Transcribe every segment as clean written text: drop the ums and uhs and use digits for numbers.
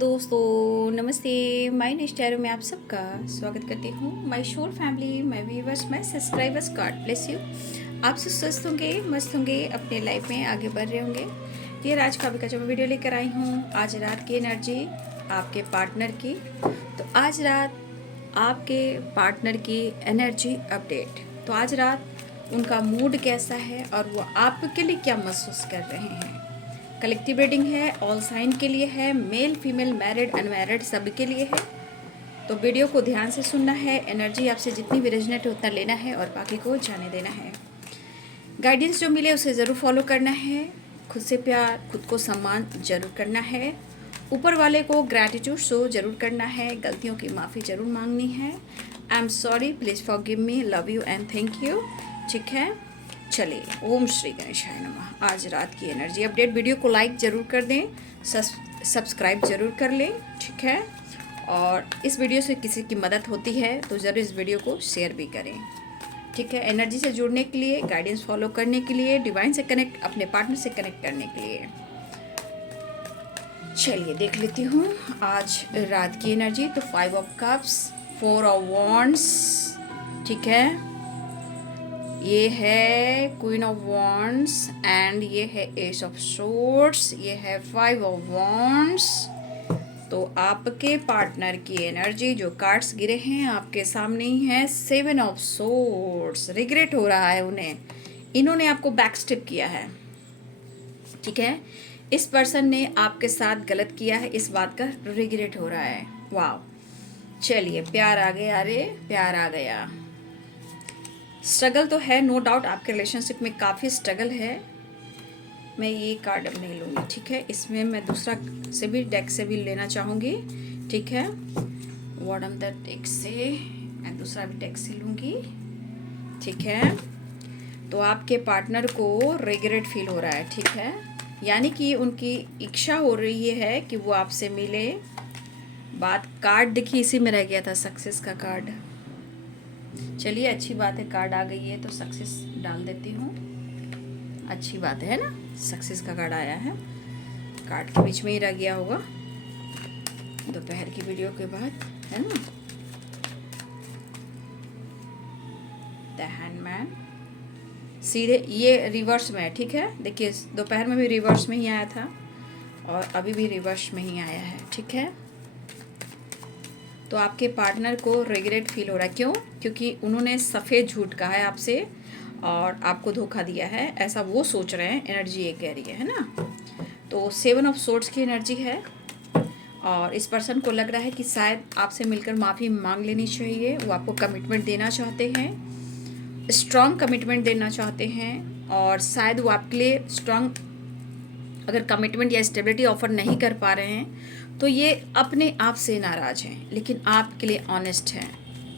दोस्तों, नमस्ते। My next tarot में आप सबका स्वागत करती हूँ। माय शोर family, my viewers, my subscribers, God bless you. आप सब स्वस्थ होंगे, मस्त होंगे, अपने लाइफ में आगे बढ़ रहे होंगे। ये राज काव्य का जो मैं वीडियो लेकर आई हूँ, आज रात की एनर्जी आपके पार्टनर की। तो आज रात आपके पार्टनर की एनर्जी अपडेट। तो आज रात उनका मूड कैसा है और वो आपके लिए क्या महसूस कर रहे हैं। कलेक्टिव रीडिंग है, ऑल साइन के लिए है, मेल फीमेल मैरिड अनमैरिड सभी के लिए है। तो वीडियो को ध्यान से सुनना है, एनर्जी आपसे जितनी भी रेजोनेट है उतना लेना है और बाकी को जाने देना है। गाइडेंस जो मिले उसे ज़रूर फॉलो करना है। खुद से प्यार, खुद को सम्मान जरूर करना है। ऊपर वाले को ग्रैटिट्यूड शो जरूर करना है। गलतियों की माफ़ी जरूर मांगनी है। I am sorry, please forgive me, love you and thank you. ठीक है, चलिए, ओम श्री गणेशाय नमः। आज रात की एनर्जी अपडेट। वीडियो को लाइक ज़रूर कर दें, सब्सक्राइब ज़रूर कर लें, ठीक है। और इस वीडियो से किसी की मदद होती है तो ज़रूर इस वीडियो को शेयर भी करें, ठीक है। एनर्जी से जुड़ने के लिए, गाइडेंस फॉलो करने के लिए, डिवाइन से कनेक्ट, अपने पार्टनर से कनेक्ट करने के लिए। चलिए देख लेती हूँ आज रात की एनर्जी। तो 5 ऑफ कप्स, 4 ऑफ वॉन्ड्स, ठीक है। ये है क्वीन ऑफ वॉन्ड्स एंड ये है एस ऑफ सोर्ड्स, ये है 5 ऑफ वॉन्ड्स। तो आपके पार्टनर की एनर्जी, जो कार्ड्स गिरे हैं आपके सामने ही है, 7 ऑफ सोर्ड्स। रिग्रेट हो रहा है उन्हें, इन्होंने आपको बैकस्टेप किया है, ठीक है। इस पर्सन ने आपके साथ गलत किया है, इस बात का रिग्रेट हो रहा है। वाह, चलिए, प्यार आ गया, अरे प्यार आ गया। स्ट्रगल तो है, नो डाउट, आपके रिलेशनशिप में काफ़ी स्ट्रगल है। मैं ये कार्ड अब नहीं लूँगी, ठीक है। इसमें मैं दूसरा से भी डेक से भी लेना चाहूँगी, ठीक है। बॉटम द डेक से मैं दूसरा भी डेक से लूँगी, ठीक है। तो आपके पार्टनर को रिग्रेट फील हो रहा है, ठीक है। यानी कि उनकी इच्छा हो रही है कि वो आपसे मिले। बात कार्ड देखिए, इसी में रह गया था, सक्सेस का कार्ड। चलिए, अच्छी बात है, कार्ड आ गई है तो सक्सेस डाल देती हूँ। अच्छी बात है ना, सक्सेस का कार्ड आया है। कार्ड के बीच में ही रह गया होगा दोपहर की वीडियो के बाद, है ना। द हैंडमैन सीधे ये रिवर्स में है, ठीक है। देखिए, दोपहर में भी रिवर्स में ही आया था और अभी भी रिवर्स में ही आया है, ठीक है। तो आपके पार्टनर को रिग्रेट फील हो रहा है, क्यों? क्योंकि उन्होंने सफ़ेद झूठ कहा है आपसे और आपको धोखा दिया है, ऐसा वो सोच रहे हैं। एनर्जी ये कह रही है ना। तो 7 ऑफ सोर्ड्स की एनर्जी है और इस पर्सन को लग रहा है कि शायद आपसे मिलकर माफ़ी मांग लेनी चाहिए। वो आपको कमिटमेंट देना चाहते हैं, स्ट्रॉन्ग कमिटमेंट देना चाहते हैं और शायद वो आपके लिए स्ट्रॉन्ग अगर कमिटमेंट या स्टेबिलिटी ऑफर नहीं कर पा रहे हैं तो ये अपने आप से नाराज़ हैं, लेकिन आपके लिए ऑनेस्ट हैं।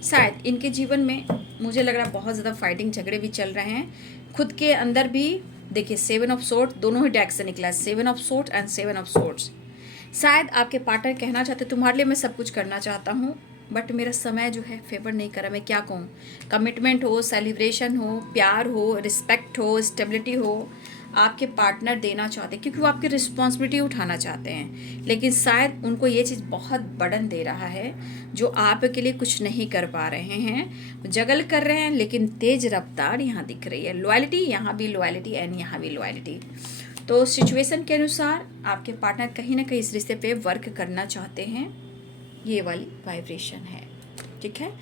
शायद इनके जीवन में मुझे लग रहा है बहुत ज़्यादा फाइटिंग, झगड़े भी चल रहे हैं खुद के अंदर भी। देखिए, 7 ऑफ सोर्ड्स दोनों ही डेक से निकला है, 7 of swords and 7 of swords. शायद आपके पार्टनर कहना चाहते तुम्हारे लिए मैं सब कुछ करना चाहता हूँ बट मेरा समय जो है फेवर नहीं कर रहा, मैं क्या कहूँ। कमिटमेंट हो, सेलिब्रेशन हो, प्यार हो, रिस्पेक्ट हो, स्टेबिलिटी हो, आपके पार्टनर देना चाहते हैं क्योंकि वो आपकी रिस्पॉन्सिबिलिटी उठाना चाहते हैं। लेकिन शायद उनको ये चीज़ बहुत बर्डन दे रहा है जो आपके लिए कुछ नहीं कर पा रहे हैं। जगल कर रहे हैं लेकिन तेज रफ्तार यहाँ दिख रही है। लॉयल्टी, यहाँ भी लॉयल्टी एंड यहाँ भी लॉयल्टी। तो सिचुएशन के अनुसार आपके पार्टनर कहीं ना कहीं इस रिश्ते पे वर्क करना चाहते हैं, ये वाली वाइब्रेशन है, ठीक है।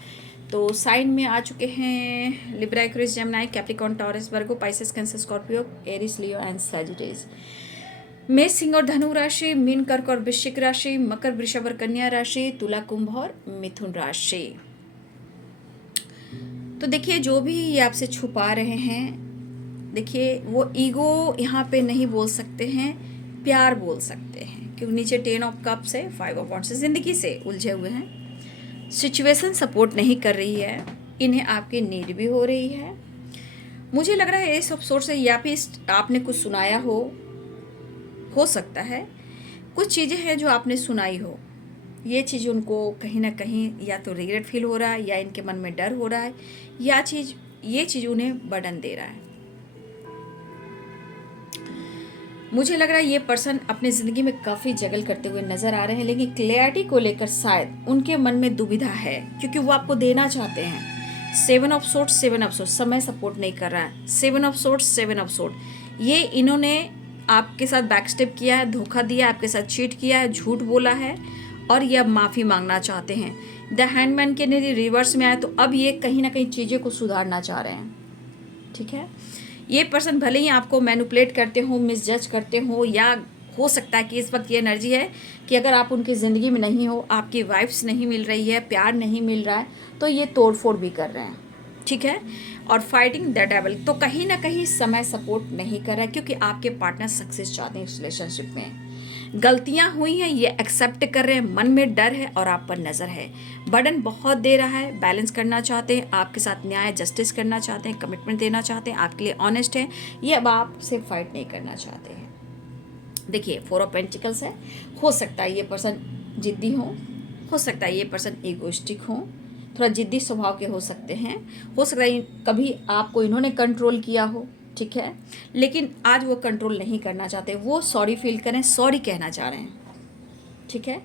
तो साइन में आ चुके हैं Libra, Aquarius, Gemini, Capricorn, Taurus, Virgo, Pisces, Cancer, Scorpio, Aries, Leo and Sagittarius. मेष, सिंह और धनु राशि, मीन, कर्क और वृश्चिक राशि, मकर, वृषभ और कन्या राशि, तुला, कुंभ और मिथुन राशि। तो देखिए, जो भी ये आपसे छुपा रहे हैं, देखिए वो ईगो यहाँ पे नहीं बोल सकते हैं, प्यार बोल सकते हैं, क्योंकि नीचे 10 ऑफ कप्स है, 5 ऑफ वॉन्ड्स से ज़िंदगी से उलझे हुए हैं। सिचुएशन सपोर्ट नहीं कर रही है, इन्हें आपकी नीड भी हो रही है। मुझे लग रहा है इस सोर्स से या फिर आपने कुछ सुनाया हो सकता है कुछ चीज़ें हैं जो आपने सुनाई हो, ये चीज़ उनको कहीं ना कहीं या तो रिग्रेट फील हो रहा है या इनके मन में डर हो रहा है या ये चीज़ उन्हें बर्डन दे रहा है। मुझे लग रहा है ये पर्सन अपने ज़िंदगी में काफ़ी जगल करते हुए नज़र आ रहे हैं, लेकिन क्लैरिटी को लेकर शायद उनके मन में दुविधा है, क्योंकि वो आपको देना चाहते हैं। 7 ऑफ सोर्ट्स, समय सपोर्ट नहीं कर रहा है। 7 ऑफ सोर्ट्स, ये इन्होंने आपके साथ बैकस्टेप किया है, धोखा दिया, आपके साथ चीट किया है, झूठ बोला है, और ये अब माफ़ी मांगना चाहते हैं। द हैंडमैन के ने रिवर्स में आया, तो अब ये कहीं ना कहीं चीज़ें को सुधारना चाह रहे हैं। ठीक है, ये पर्सन भले ही आपको मैनिपुलेट करते हो, मिसजज करते हो, या हो सकता है कि इस वक्त ये एनर्जी है कि अगर आप उनकी ज़िंदगी में नहीं हो, आपकी वाइफ्स नहीं मिल रही है, प्यार नहीं मिल रहा है, तो ये तोड़फोड़ भी कर रहे हैं। ठीक है, और फाइटिंग द डेविल, तो कहीं ना कहीं समय सपोर्ट नहीं कर रहा है, क्योंकि आपके पार्टनर सक्सेस चाहते हैं इस रिलेशनशिप में। गलतियां हुई हैं, ये एक्सेप्ट कर रहे हैं, मन में डर है और आप पर नज़र है। बर्डन बहुत दे रहा है, बैलेंस करना चाहते हैं, आपके साथ न्याय जस्टिस करना चाहते हैं, कमिटमेंट देना चाहते हैं, आपके लिए ऑनेस्ट है, ये अब आपसे फाइट नहीं करना चाहते हैं। देखिए 4 ऑफ पेंटिकल्स है। हो सकता है ये पर्सन जिद्दी हो सकता है ये पर्सन ईगोइस्टिक हो, थोड़ा जिद्दी स्वभाव के हो सकते हैं, हो सकता है कभी आपको इन्होंने कंट्रोल किया हो। ठीक है, लेकिन आज वो कंट्रोल नहीं करना चाहते, वो सॉरी फील करें, सॉरी कहना चाह रहे हैं। ठीक है,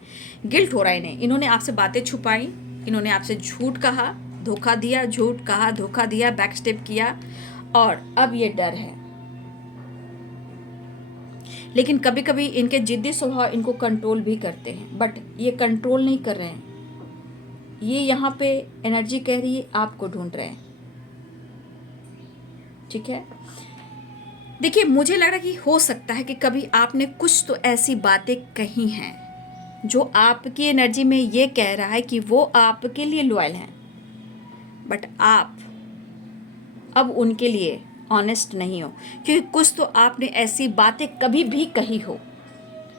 गिल्ट हो रहा है इन्हें, इन्होंने आपसे बातें छुपाई, इन्होंने आपसे झूठ कहा, धोखा दिया, झूठ कहा, धोखा दिया, बैकस्टेप किया, और अब ये डर है। लेकिन कभी कभी इनके जिद्दी स्वभाव इनको कंट्रोल भी करते हैं, बट ये कंट्रोल नहीं कर रहे हैं। ये यहाँ पे एनर्जी कह रही है आपको ढूंढ रहे हैं। ठीक है, देखिए मुझे लग रहा है कि हो सकता है कि कभी आपने कुछ तो ऐसी बातें कही हैं जो आपकी एनर्जी में ये कह रहा है कि वो आपके लिए लॉयल हैं, बट आप अब उनके लिए ऑनेस्ट नहीं हो, क्योंकि कुछ तो आपने ऐसी बातें कभी भी कही हो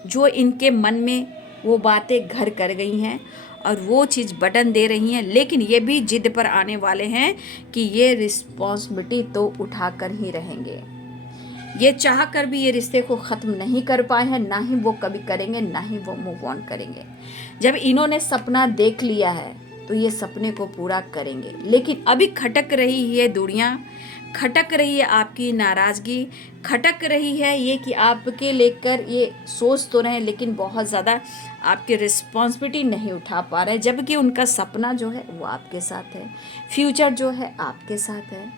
जो इनके मन में वो बातें घर कर गई हैं, और वो चीज़ बटन दे रही हैं। लेकिन ये भी जिद पर आने वाले हैं कि ये रिस्पॉन्सिबिलिटी तो उठा कर ही रहेंगे। ये चाह कर भी ये रिश्ते को ख़त्म नहीं कर पाए हैं, ना ही वो कभी करेंगे, ना ही वो मूव ऑन करेंगे। जब इन्होंने सपना देख लिया है तो ये सपने को पूरा करेंगे, लेकिन अभी खटक रही है दूरियां, खटक रही है आपकी नाराज़गी, खटक रही है ये कि आपके लेकर ये सोच तो रहे, लेकिन बहुत ज़्यादा आपकी रिस्पॉन्सिबिलिटी नहीं उठा पा रहे, जबकि उनका सपना जो है वो आपके साथ है, फ्यूचर जो है आपके साथ है।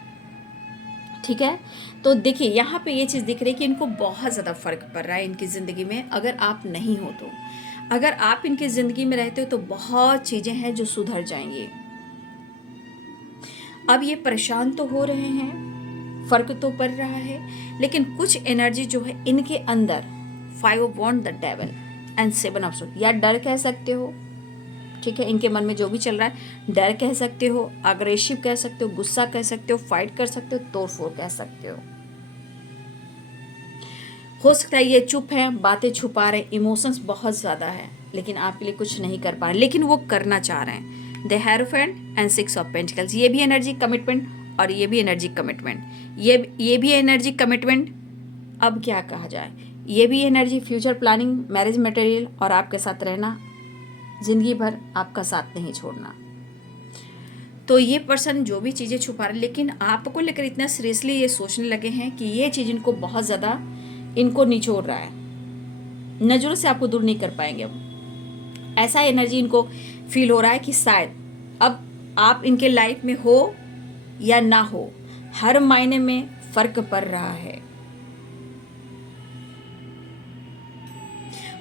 ठीक है, तो देखिए यहाँ पे ये चीज़ दिख रही है कि इनको बहुत ज़्यादा फ़र्क पड़ रहा है इनकी ज़िंदगी में। अगर आप नहीं हो तो, अगर आप इनकी ज़िंदगी में रहते हो तो बहुत चीज़ें हैं जो सुधर जाएंगी। अब ये परेशान तो हो रहे हैं, फ़र्क तो पड़ रहा है, लेकिन कुछ एनर्जी जो है इनके अंदर 5 of wand, the Devil and 7 of sword, या डर कह सकते हो। ठीक है, इनके मन में जो भी चल रहा है, डर कह सकते हो, अग्रेसिव कह सकते हो, गुस्सा कह सकते हो, फाइट कर सकते हो, तोड़फोड़ कह सकते हो सकता है ये चुप है, बातें छुपा रहे, इमोशंस बहुत ज़्यादा है, लेकिन आपके लिए कुछ नहीं कर पा रहे, लेकिन वो करना चाह रहे हैं। The hierophant and 6 of pentacles, ये भी एनर्जी कमिटमेंट और ये भी एनर्जी कमिटमेंट, ये भी एनर्जी कमिटमेंट। अब क्या कहा जाए, ये भी energy future planning, marriage material, और आपके साथ रहना, ज़िंदगी भर आपका साथ नहीं छोड़ना। तो ये पर्सन जो भी चीज़ें छुपा रहे, लेकिन आपको लेकर इतना सीरियसली ये सोचने लगे हैं कि ये चीज़ इनको बहुत ज़्यादा इनको निचोड़ रहा है, नज़रों से आपको दूर नहीं कर पाएंगे। अब ऐसा एनर्जी इनको फील हो रहा है कि शायद अब आप इनके लाइफ में हो या ना हो, हर मायने में फ़र्क पड़ रहा है।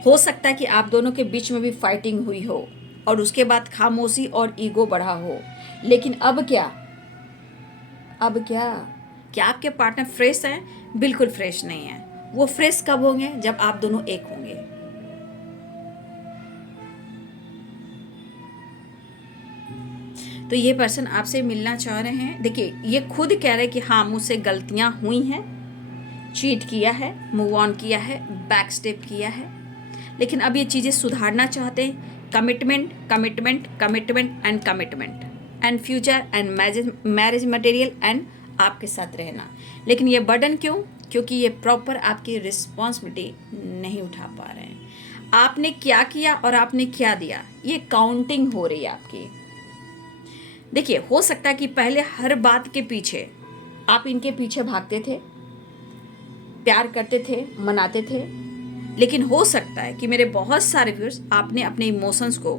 हो सकता है कि आप दोनों के बीच में भी फाइटिंग हुई हो और उसके बाद खामोशी और ईगो बढ़ा हो, लेकिन अब क्या, अब क्या आपके पार्टनर फ्रेश हैं? बिल्कुल फ्रेश नहीं है। वो फ्रेश कब होंगे? जब आप दोनों एक होंगे। तो ये पर्सन आपसे मिलना चाह रहे हैं। देखिए ये खुद कह रहे हैं कि हाँ मुझसे गलतियां हुई हैं, चीट किया है, मूव ऑन किया है, बैक स्टेप किया है, लेकिन अब ये चीज़ें सुधारना चाहते हैं। Commitment commitment commitment and commitment and future and marriage material and आपके साथ रहना। लेकिन ये बर्डन क्यों? क्योंकि ये प्रॉपर आपकी रिस्पॉन्सिबिलिटी नहीं उठा पा रहे हैं। आपने क्या किया और आपने क्या दिया, ये काउंटिंग हो रही है आपकी। देखिए हो सकता है कि पहले हर बात के पीछे आप इनके पीछे भागते थे, प्यार करते थे, मनाते थे। लेकिन हो सकता है कि मेरे बहुत सारे व्यूअर्स आपने अपने इमोशंस को,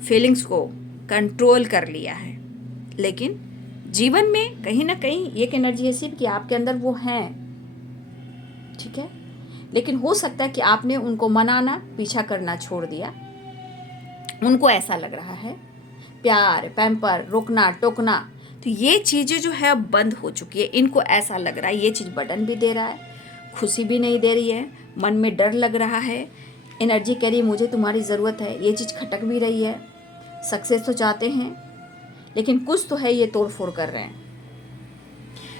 फीलिंग्स को कंट्रोल कर लिया है। लेकिन जीवन में कहीं ना कहीं एक एनर्जी ऐसी कि आपके अंदर वो है, ठीक है। लेकिन हो सकता है कि आपने उनको मनाना, पीछा करना छोड़ दिया। उनको ऐसा लग रहा है प्यार, पैम्पर, रोकना टोकना, तो ये चीज़ें जो है अब बंद हो चुकी है। इनको ऐसा लग रहा है ये चीज़ बर्डन भी दे रहा है, खुशी भी नहीं दे रही है, मन में डर लग रहा है, एनर्जी कह रही है मुझे तुम्हारी ज़रूरत है, ये चीज़ खटक भी रही है। सक्सेस तो चाहते हैं लेकिन कुछ तो है ये तोड़ फोड़ कर रहे हैं।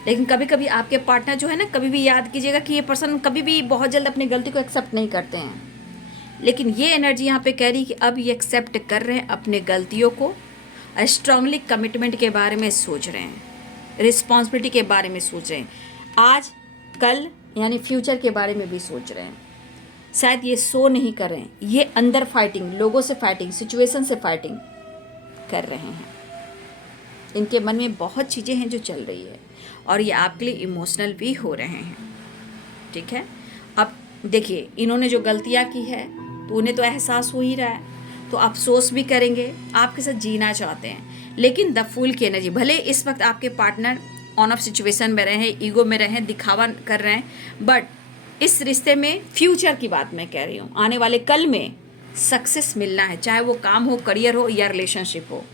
लेकिन कभी कभी आपके पार्टनर जो है ना, कभी भी याद कीजिएगा कि ये पर्सन कभी भी बहुत जल्द अपनी गलती को एक्सेप्ट नहीं करते हैं। लेकिन ये एनर्जी यहाँ पे कह रही कि अब ये एक्सेप्ट कर रहे हैं अपने गलतियों को, स्ट्रांगली कमिटमेंट के बारे में सोच रहे हैं, रिस्पॉन्सिबिलिटी के बारे में सोच रहे हैं, आज कल यानी फ्यूचर के बारे में भी सोच रहे हैं। शायद ये सो नहीं कर रहे हैं, ये अंदर फाइटिंग, लोगों से फाइटिंग, सिचुएशन से फाइटिंग कर रहे हैं। इनके मन में बहुत चीज़ें हैं जो चल रही है और ये आपके लिए इमोशनल भी हो रहे हैं, ठीक है। अब देखिए, इन्होंने जो गलतियाँ की है तो उन्हें तो एहसास हो ही रहा है, तो अफसोस भी करेंगे, आपके साथ जीना चाहते हैं। लेकिन द फूल की एनर्जी, भले इस वक्त आपके पार्टनर ऑन ऑफ सिचुएशन में रहे हैं, ईगो में रहे हैं, दिखावा कर रहे हैं, बट इस रिश्ते में फ्यूचर की बात मैं कह रही हूँ, आने वाले कल में सक्सेस मिलना है, चाहे वो काम हो, करियर हो या रिलेशनशिप हो,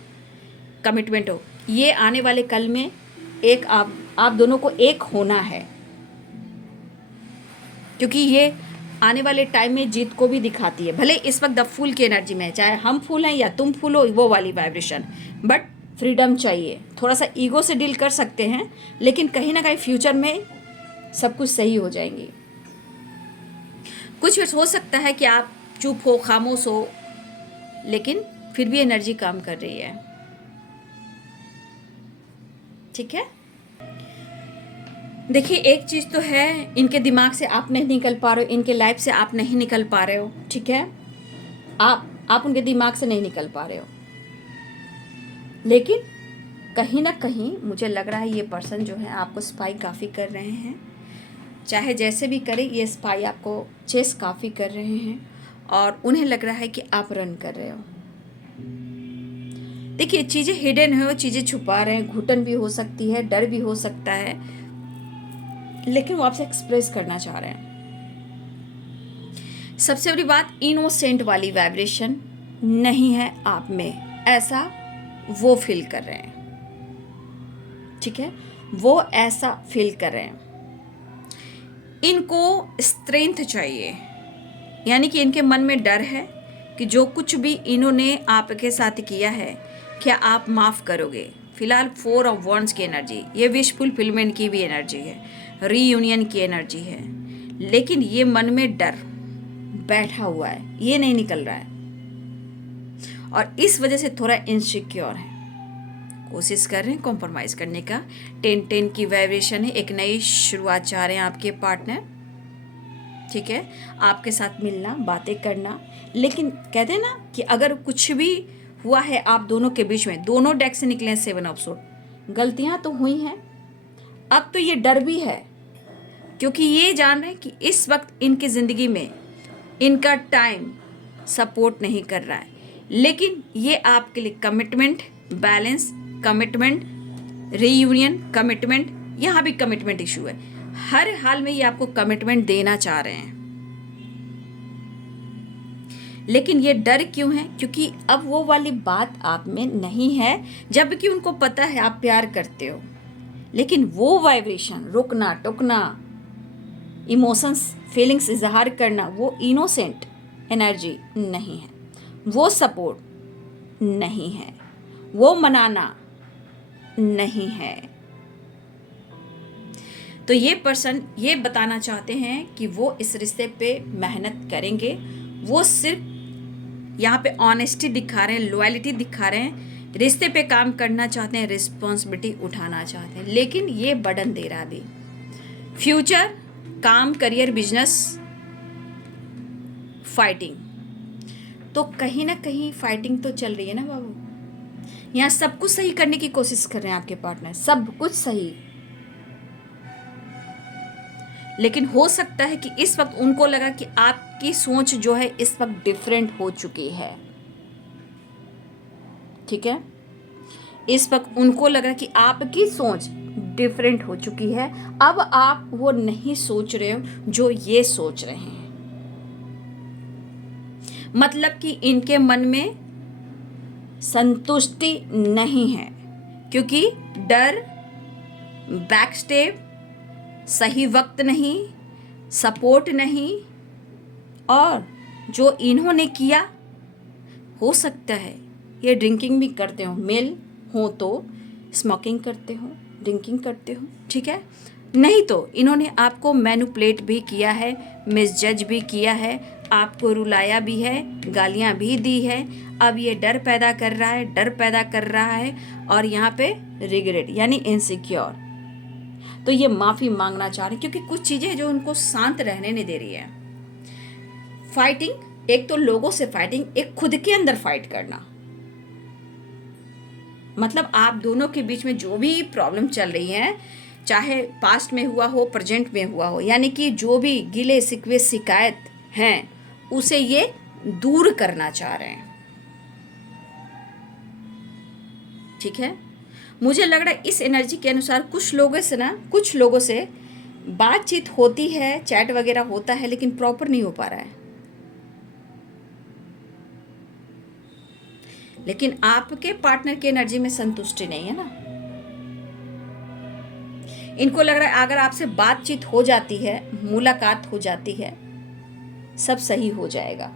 कमिटमेंट हो। ये आने वाले कल में एक आप दोनों को एक होना है, क्योंकि ये आने वाले टाइम में जीत को भी दिखाती है। भले इस वक्त द फूल की एनर्जी में है, चाहे हम फूल हैं या तुम फूल हो, वो वाली वाइब्रेशन, बट फ्रीडम चाहिए। थोड़ा सा ईगो से डील कर सकते हैं, लेकिन कहीं ना कहीं फ्यूचर में सब कुछ सही हो जाएंगी। कुछ हो सकता है कि आप चुप हो, खामोश हो, लेकिन फिर भी एनर्जी काम कर रही है, ठीक है। देखिए, एक चीज़ तो है, इनके दिमाग से आप नहीं निकल पा रहे हो, इनके लाइफ से आप नहीं निकल पा रहे हो, ठीक है। आप उनके दिमाग से नहीं निकल पा रहे हो, लेकिन कहीं ना कहीं मुझे लग रहा है ये पर्सन जो है आपको स्पाई काफ़ी कर रहे हैं। चाहे जैसे भी करे, ये स्पाई आपको चेस काफ़ी कर रहे हैं और उन्हें लग रहा है कि आप रन कर रहे हो। देखिए, चीज़ें हिडन है, चीज़ें छुपा रहे हैं, घुटन भी हो सकती है, डर भी हो सकता है, लेकिन वो आपसे एक्सप्रेस करना चाह रहे हैं। सबसे बड़ी बात, इनोसेंट वाली वाइब्रेशन नहीं है आप में, ऐसा वो फील कर रहे हैं, ठीक है। वो ऐसा फील कर रहे हैं। इनको स्ट्रेंथ चाहिए, यानी कि इनके मन में डर है कि जो कुछ भी इन्होंने आपके साथ किया है, क्या आप माफ़ करोगे। फिलहाल 4 ऑफ वॉन्ड्स की एनर्जी, ये विश फुलफिलमेंट की भी एनर्जी है, रीयूनियन की एनर्जी है, लेकिन ये मन में डर बैठा हुआ है, ये नहीं निकल रहा है और इस वजह से थोड़ा इनसिक्योर है। कोशिश कर रहे हैं कॉम्प्रोमाइज़ करने का। 10-10 की वाइब्रेशन है, एक नई शुरुआत चाह रहे हैं आपके पार्टनर, ठीक है। आपके साथ मिलना, बातें करना, लेकिन कहते हैं ना कि अगर कुछ भी हुआ है आप दोनों के बीच में, दोनों डेक से निकले 7 ऑफ सोर्ड, गलतियां तो हुई हैं, अब तो ये डर भी है, क्योंकि ये जान रहे हैं कि इस वक्त इनकी ज़िंदगी में इनका टाइम सपोर्ट नहीं कर रहा है, लेकिन ये आपके लिए commitment, balance, commitment, reunion, commitment, यहाँ भी कमिटमेंट इशू है, हर हाल में ये आपको कमिटमेंट देना चाह रहे हैं। लेकिन ये डर क्यों है? क्योंकि अब वो वाली बात आप में नहीं है, जबकि उनको पता है आप प्यार करते हो, लेकिन वो वाइब्रेशन, रुकना टोकना, इमोशंस, फीलिंग्स इजहार करना, वो इनोसेंट एनर्जी नहीं है, वो सपोर्ट नहीं है, वो मनाना नहीं है। तो ये पर्सन ये बताना चाहते हैं कि वो इस रिश्ते पे मेहनत करेंगे, वो सिर्फ यहाँ पे ऑनेस्टी दिखा रहे हैं, लॉयल्टी दिखा रहे हैं, रिश्ते पे काम करना चाहते हैं, रिस्पॉन्सिबिलिटी उठाना चाहते हैं, लेकिन ये बर्डन दे रहा है अभी। फ्यूचर, काम, करियर, बिजनेस, फाइटिंग, तो कहीं ना कहीं फाइटिंग तो चल रही है ना बाबू। यहाँ सब कुछ सही करने की कोशिश कर रहे हैं आपके पार्टनर, सब कुछ सही, लेकिन हो सकता है कि इस वक्त उनको लगा कि आपकी सोच जो है इस वक्त डिफरेंट हो चुकी है, ठीक है। इस वक्त उनको लगा कि आपकी सोच डिफरेंट हो चुकी है, अब आप वो नहीं सोच रहे हो जो ये सोच रहे हैं। मतलब कि इनके मन में संतुष्टि नहीं है, क्योंकि डर, बैकस्टेप, सही वक्त नहीं, सपोर्ट नहीं, और जो इन्होंने किया, हो सकता है ये ड्रिंकिंग भी करते हो, मेल हो तो स्मोकिंग करते हो, ड्रिंकिंग करते हो, ठीक है। नहीं तो इन्होंने आपको मैनिपुलेट भी किया है, मिसजज भी किया है, आपको रुलाया भी है, गालियां भी दी है। अब ये डर पैदा कर रहा है, डर पैदा कर रहा है, और यहाँ पे रिग्रेट यानी इनसिक्योर। तो ये माफ़ी मांगना चाह रहे हैं, क्योंकि कुछ चीज़ें जो उनको शांत रहने नहीं दे रही है। फाइटिंग, एक तो लोगों से फाइटिंग, एक खुद के अंदर फाइट करना। मतलब आप दोनों के बीच में जो भी प्रॉब्लम चल रही है, चाहे पास्ट में हुआ हो, प्रेजेंट में हुआ हो, यानी कि जो भी गिले शिकवे शिकायत हैं, उसे ये दूर करना चाह रहे हैं, ठीक है। मुझे लग रहा है इस एनर्जी के अनुसार कुछ लोगों से बातचीत होती है, चैट वगैरह होता है, लेकिन प्रॉपर नहीं हो पा रहा है। लेकिन आपके पार्टनर की एनर्जी में संतुष्टि नहीं है ना। इनको लग रहा है अगर आपसे बातचीत हो जाती है, मुलाकात हो जाती है, सब सही हो जाएगा।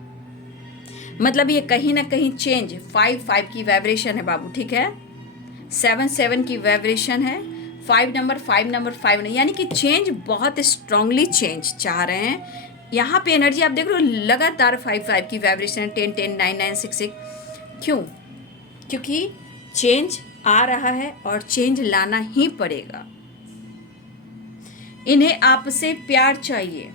मतलब ये कहीं ना कहीं चेंज, 5 की वाइब्रेशन है बाबू, ठीक है। 7 की वाइब्रेशन है, 5 नंबर नहीं, यानी कि चेंज, बहुत स्ट्रांगली चेंज चाह रहे हैं। यहाँ पे एनर्जी आप देख रहे हो, लगातार 5 की वाइब्रेशन है, 10 9 9 6 6। क्यों? क्योंकि चेंज आ रहा है और चेंज लाना ही पड़ेगा। इन्हें आपसे प्यार चाहिए,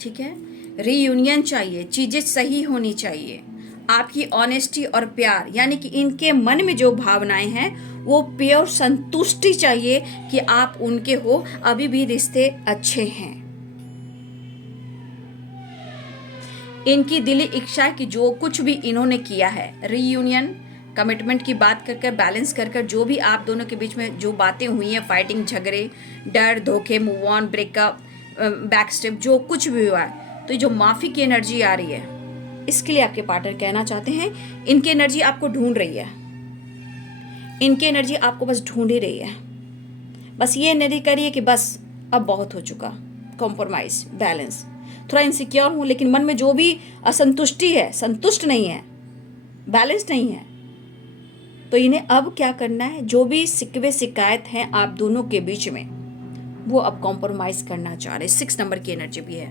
ठीक है, रीयूनियन चाहिए, चीजें सही होनी चाहिए, आपकी ऑनेस्टी और प्यार, यानी कि इनके मन में जो भावनाएं हैं वो प्योर संतुष्टि चाहिए कि आप उनके हो, अभी भी रिश्ते अच्छे हैं। इनकी दिली इच्छा है कि जो कुछ भी इन्होंने किया है, रीयूनियन, कमिटमेंट की बात करके बैलेंस कर जो भी आप दोनों के बीच में जो बातें हुई हैं, फाइटिंग, झगड़े, डर, धोखे, मूव ऑन, ब्रेकअप, बैकस्टेप, जो कुछ भी हुआ है, तो ये जो माफ़ी की एनर्जी आ रही है, इसके लिए आपके पार्टनर कहना चाहते हैं, इनकी एनर्जी आपको ढूंढ रही है, इनकी एनर्जी आपको बस ढूंढ ही रही है। बस ये एनर्जी करिए कि बस अब बहुत हो चुका, कॉम्प्रोमाइज, बैलेंस, थोड़ा इनसिक्योर हूँ, लेकिन मन में जो भी असंतुष्टि है, संतुष्ट नहीं है, बैलेंस नहीं है, तो इन्हें अब क्या करना है, जो भी शिकवे शिकायत हैं आप दोनों के बीच में, वो अब कॉम्प्रोमाइज करना चाह रहे हैं। 6 नंबर की एनर्जी भी है,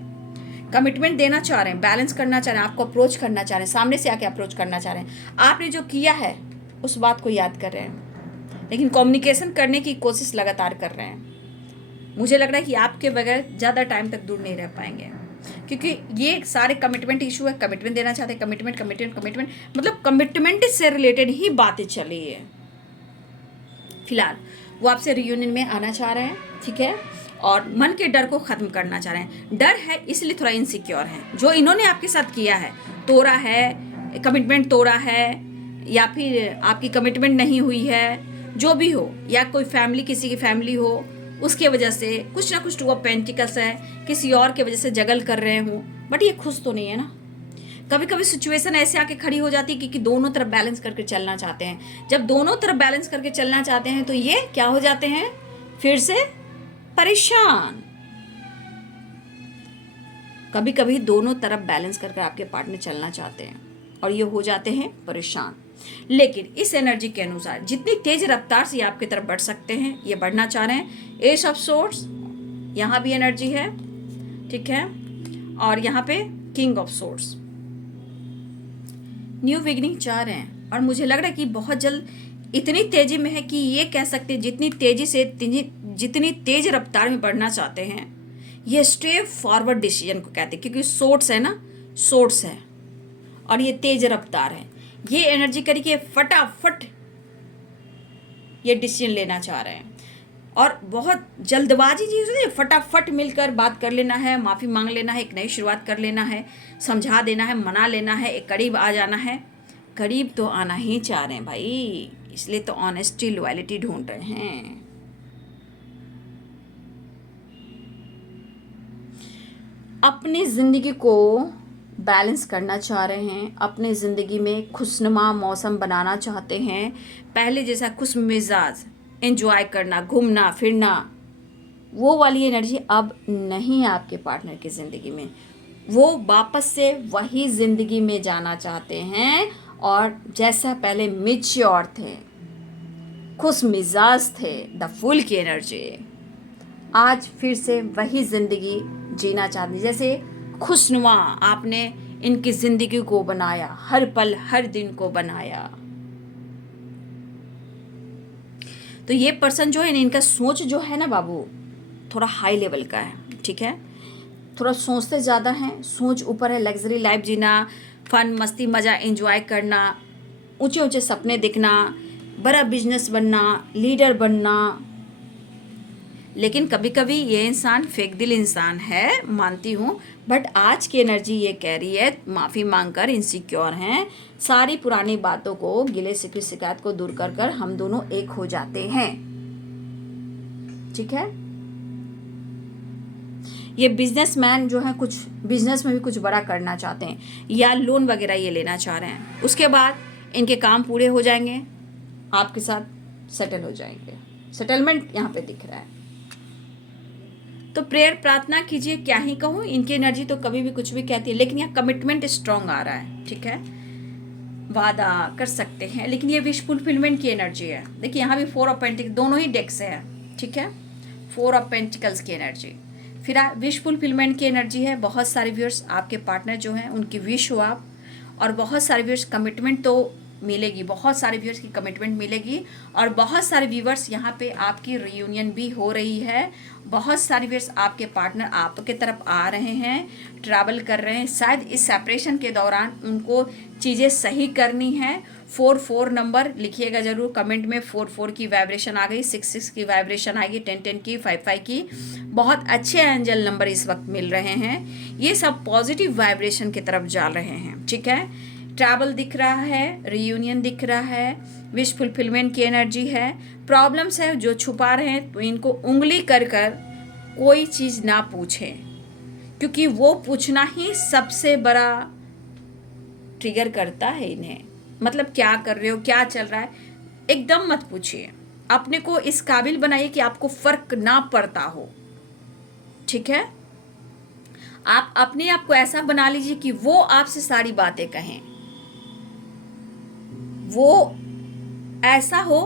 कमिटमेंट देना चाह रहे हैं, बैलेंस करना चाह रहे हैं, आपको अप्रोच करना चाह रहे हैं, सामने से आके अप्रोच करना चाह रहे हैं, आपने जो किया है उस बात को याद कर रहे हैं, लेकिन कम्युनिकेशन करने की कोशिश लगातार कर रहे हैं। मुझे लग रहा है कि आपके बगैर ज़्यादा टाइम तक दूर नहीं रह पाएंगे, क्योंकि ये सारे कमिटमेंट इशू है, कमिटमेंट देना चाहते हैं, कमिटमेंट, मतलब कमिटमेंट से रिलेटेड ही बातें चली है। फिलहाल वो आपसे रियूनियन में आना चाह रहे हैं, ठीक है, और मन के डर को ख़त्म करना चाह रहे हैं। डर है इसलिए थोड़ा इनसिक्योर है, जो इन्होंने आपके साथ किया है, तोड़ा है, कमिटमेंट तोड़ा है, या फिर आपकी कमिटमेंट नहीं हुई है, जो भी हो, या कोई फैमिली, किसी की फैमिली हो, उसके वजह से कुछ ना कुछ 2 ऑफ पेंटिकल्स है, किसी और के वजह से जगल कर रहे हो, बट ये खुश तो नहीं है ना। कभी कभी सिचुएशन ऐसे आके खड़ी हो जाती है कि दोनों तरफ बैलेंस करके चलना चाहते हैं। जब दोनों तरफ बैलेंस करके चलना चाहते हैं तो ये क्या हो जाते हैं, फिर से परेशान। कभी कभी दोनों तरफ बैलेंस करके आपके पार्टनर चलना चाहते हैं और ये हो जाते हैं परेशान। लेकिन इस एनर्जी के अनुसार जितनी तेज रफ्तार से आपकी तरफ बढ़ सकते हैं, ये बढ़ना चाह रहे हैं। एस ऑफ सोर्ड्स, यहाँ भी एनर्जी है, ठीक है, और यहाँ पे king of swords, new beginning चाह रहे हैं। और मुझे लग रहा है कि बहुत जल्द इतनी तेजी में है कि ये कह सकते हैं जितनी तेज रफ्तार में बढ़ना चाहते हैं, ये स्टेप फॉरवर्ड डिसीजन को कहते हैं, क्योंकि सोर्स है ना, सोर्स है और ये तेज रफ्तार है। ये एनर्जी करके फटाफट ये डिसीजन लेना चाह रहे हैं। और बहुत जल्दबाजी चीज़ होती है, फटाफट मिलकर बात कर लेना है, माफ़ी मांग लेना है, एक नई शुरुआत कर लेना है, समझा देना है, मना लेना है, एक करीब आ जाना है। करीब तो आना ही चाह रहे हैं भाई, इसलिए तो ऑनेस्टी लॉयल्टी ढूंढ रहे हैं। अपनी ज़िंदगी को बैलेंस करना चाह रहे हैं, अपनी ज़िंदगी में खुशनुमा मौसम बनाना चाहते हैं, पहले जैसा खुश मिजाज एंजॉय करना, घूमना फिरना, वो वाली एनर्जी अब नहीं है आपके पार्टनर की ज़िंदगी में। वो वापस से वही ज़िंदगी में जाना चाहते हैं और जैसा पहले मैच्योर थे, खुश मिजाज थे, द फूल की एनर्जी, आज फिर से वही ज़िंदगी जीना चाहते हैं। जैसे खुशनुमा आपने इनकी ज़िंदगी को बनाया, हर पल हर दिन को बनाया। तो ये पर्सन जो है ना, इनका सोच जो है ना बाबू, थोड़ा हाई लेवल का है, ठीक है। थोड़ा सोचते ज़्यादा हैं, सोच ऊपर है, लग्जरी लाइफ जीना, फन मस्ती मज़ा एंजॉय करना, ऊंचे ऊंचे सपने देखना, बड़ा बिजनेस बनना, लीडर बनना। लेकिन कभी कभी ये इंसान फेक दिल इंसान है, मानती हूँ, बट आज की एनर्जी ये कह रही है माफ़ी मांगकर इनसिक्योर हैं, सारी पुरानी बातों को, गिले शिकवे शिकायत को दूर कर कर हम दोनों एक हो जाते हैं, ठीक है। ये बिजनेसमैन जो है कुछ बिजनेस में भी कुछ बड़ा करना चाहते हैं या लोन वगैरह ये लेना चाह रहे हैं, उसके बाद इनके काम पूरे हो जाएंगे, आपके साथ सेटल हो जाएंगे, सेटलमेंट यहाँ पे दिख रहा है। तो प्रेयर प्रार्थना कीजिए, क्या ही कहूँ, इनकी एनर्जी तो कभी भी कुछ भी कहती है, लेकिन यहाँ कमिटमेंट स्ट्रांग आ रहा है, ठीक है। वादा कर सकते हैं, लेकिन ये विश फुलफिलमेंट की एनर्जी है। देखिए यहाँ भी 4 ऑफ पेंटिकल्स, दोनों ही डेक से है, ठीक है, 4 ऑफ पेंटिकल्स की एनर्जी, फिर विश फुलफिलमेंट की एनर्जी है। बहुत सारे व्यूअर्स आपके पार्टनर जो हैं उनकी विश हो आप, और बहुत सारे व्यूअर्स कमिटमेंट तो मिलेगी, बहुत सारे व्यूअर्स की कमिटमेंट मिलेगी, और बहुत सारे व्यूअर्स यहाँ पे आपकी रियूनियन भी हो रही है। बहुत सारे व्यूअर्स आपके पार्टनर आपके तरफ आ रहे हैं, ट्रैवल कर रहे हैं, शायद इस सेपरेशन के दौरान उनको चीज़ें सही करनी है। 4 नंबर लिखिएगा ज़रूर कमेंट में, 4 की वाइब्रेशन आ गई, 6 की वाइब्रेशन आएगी, 10 की, 5 की। बहुत अच्छे एंजल नंबर इस वक्त मिल रहे हैं, ये सब पॉजिटिव वाइब्रेशन की तरफ जा रहे हैं, ठीक है। ट्रैवल दिख रहा है, रियूनियन दिख रहा है, विश फुलफिलमेंट की एनर्जी है। प्रॉब्लम्स है जो छुपा रहे हैं, तो इनको उंगली कर कर कोई चीज़ ना पूछें, क्योंकि वो पूछना ही सबसे बड़ा ट्रिगर करता है इन्हें। मतलब क्या कर रहे हो, क्या चल रहा है, एकदम मत पूछिए, अपने को इस काबिल बनाइए कि आपको फर्क ना पड़ता हो, ठीक है। आप अपने आप को ऐसा बना लीजिए कि वो आपसे सारी बातें कहें, वो ऐसा हो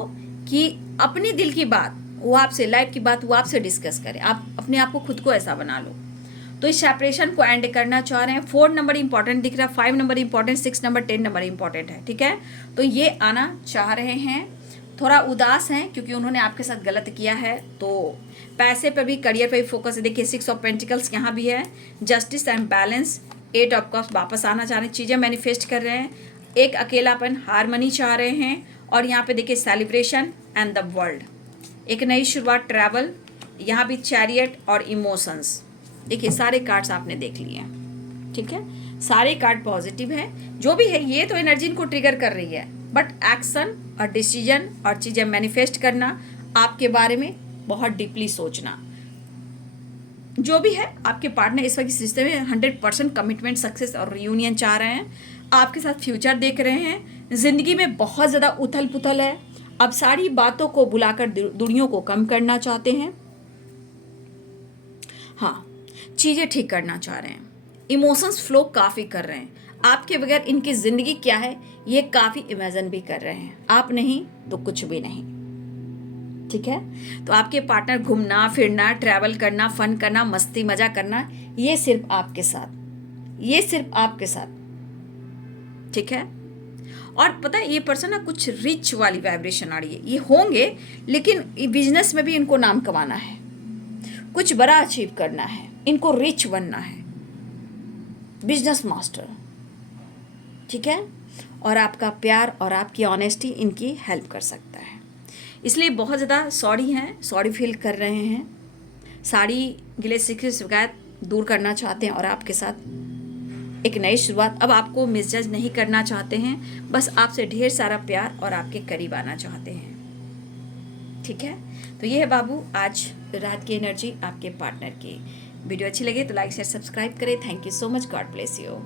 कि अपनी दिल की बात वो आपसे, लाइफ की बात वो आपसे डिस्कस करें, आप अपने आप को खुद को ऐसा बना लो। तो इस सेपरेशन को एंड करना चाह रहे हैं। 4 नंबर इंपॉर्टेंट दिख रहा है, 5 number important, 6 number, 10 number important है, ठीक है। तो ये आना चाह रहे हैं, थोड़ा उदास हैं क्योंकि उन्होंने आपके साथ गलत किया है, तो पैसे पे भी, करियर पे भी फोकस है। देखिए 6 ऑफ पेंटिकल्स यहाँ भी है, justice and balance, 8 of cups, वापस आना चाह रहे हैं, चीज़ें मैनिफेस्ट कर रहे हैं, एक अकेलापन, हारमनी चाह रहे हैं, और यहाँ पे देखिए सेलिब्रेशन एंड द वर्ल्ड, एक नई शुरुआत, ट्रैवल, यहाँ भी चैरियट और इमोशंस। देखिए सारे कार्ड्स आपने देख लिए, ठीक है, सारे कार्ड पॉजिटिव है। जो भी है ये तो एनर्जी इनको ट्रिगर कर रही है, बट एक्शन और डिसीजन और चीज़ें मैनिफेस्ट करना, आपके बारे में बहुत डीपली सोचना, जो भी है आपके पार्टनर इस वक्त इस रिश्ते में 100% कमिटमेंट, सक्सेस और रियूनियन चाह रहे हैं, आपके साथ फ्यूचर देख रहे हैं। ज़िंदगी में बहुत ज़्यादा उथल पुथल है, अब सारी बातों को बुलाकर दूरियों को कम करना चाहते हैं, हाँ, चीज़ें ठीक करना चाह रहे हैं, इमोशंस फ्लो काफ़ी कर रहे हैं, आपके बगैर इनकी ज़िंदगी क्या है ये काफ़ी इमेजिन भी कर रहे हैं, आप नहीं तो कुछ भी नहीं, ठीक है। तो आपके पार्टनर घूमना फिरना, ट्रैवल करना, फन करना, मस्ती मजा करना, ये सिर्फ आपके साथ, ये सिर्फ आपके साथ, ठीक है। और पता है ये पर्सन ना कुछ रिच वाली वाइब्रेशन आ रही है, ये होंगे लेकिन बिजनेस में भी इनको नाम कमाना है, कुछ बड़ा अचीव करना है, इनको रिच बनना है, बिजनेस मास्टर, ठीक है। और आपका प्यार और आपकी ऑनेस्टी इनकी हेल्प कर सकता है। इसलिए बहुत ज़्यादा सॉरी हैं, सॉरी फील कर रहे हैं, सारी गिले शिकायत दूर करना चाहते हैं और आपके साथ एक नई शुरुआत। अब आपको मिसजज नहीं करना चाहते हैं, बस आपसे ढेर सारा प्यार और आपके करीब आना चाहते हैं। ठीक है, तो ये है बाबू आज रात की एनर्जी आपके पार्टनर की। वीडियो अच्छी लगे तो लाइक शेयर सब्सक्राइब करें। Thank you so much, God bless you.